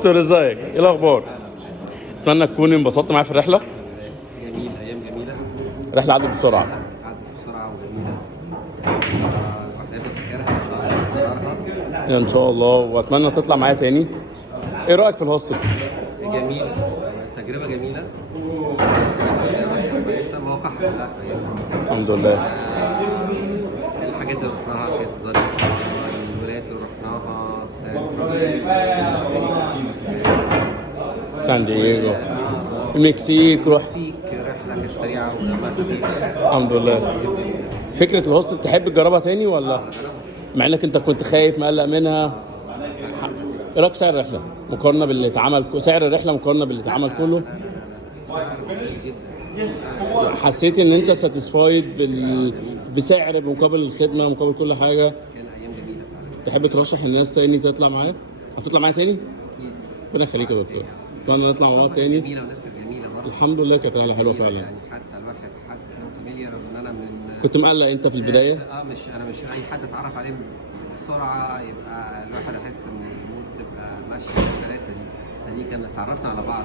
دكتور ازيك؟ ايه الاخبار؟ اتمنى تكوني انبسطت معايا في الرحله. جميل، ايام جميله. الرحله عدت بسرعه. عدت بسرعه وجميله. الواحد هيفضل فاكرها ان شاء الله ويكررها. ان شاء الله، واتمنى تطلع معايا تاني. ايه رايك في الهوستل؟ جميل، تجربه جميله. كويسه، مواقعها كلها كويسه. الحمد لله. الحاجات اللي رحناها كانت ظريفه. الولايات اللي رحناها سان فرانسيسكو، سان دييغو، المكسيك رحت. رحله كانت سريعه ودمها خفيف. الحمد لله. فكره الهوستل تحب تجربها تاني ولا؟ مع انك انت كنت خايف مقلق منها. ايه رايك في سعر الرحله مقارنه باللي اتعمل؟ سعر الرحله مقارنه باللي اتعمل كله. حسيت ان انت ساتيسفايد بسعر مقابل الخدمه مقابل كل حاجه؟ كان ايام جميله فعلا. تحب ترشح الناس تاني تطلع معايا؟ هتطلع معايا تاني؟ اكيد. ربنا يخليك يا دكتور. اتمنى نطلع مع بعض تاني. جميله والناس كانت جميله برضه. الحمد لله كانت رحله حلوه فعلا. يعني حتى الواحد حس انه فاميليار، ان انا من كنت مقلق انت في البدايه؟ مش اي حد اتعرف عليه بسرعه يبقى الواحد يحس ان الامور تبقى ماشيه بالسلاسه دي. فدي كان اتعرفنا على بعض.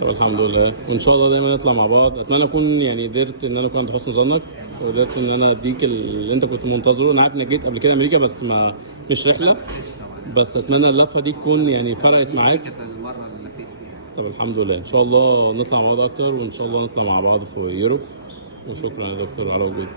طب الحمد لله، وان شاء الله دايما نطلع مع بعض. اتمنى اكون يعني قدرت ان انا اكون عند حسن ظنك، وقدرت ان انا اديك اللي انت كنت منتظره. انا عارف انك جيت قبل كده امريكا بس ما مش رحله، بس اتمنى اللفه دي تكون يعني فرقت معاك. كانت المره اللي لفيت فيها. طب الحمد لله، ان شاء الله نطلع مع بعض اكتر، وان شاء الله نطلع مع بعض في يوروب. وشكرا يا دكتور على وجودك.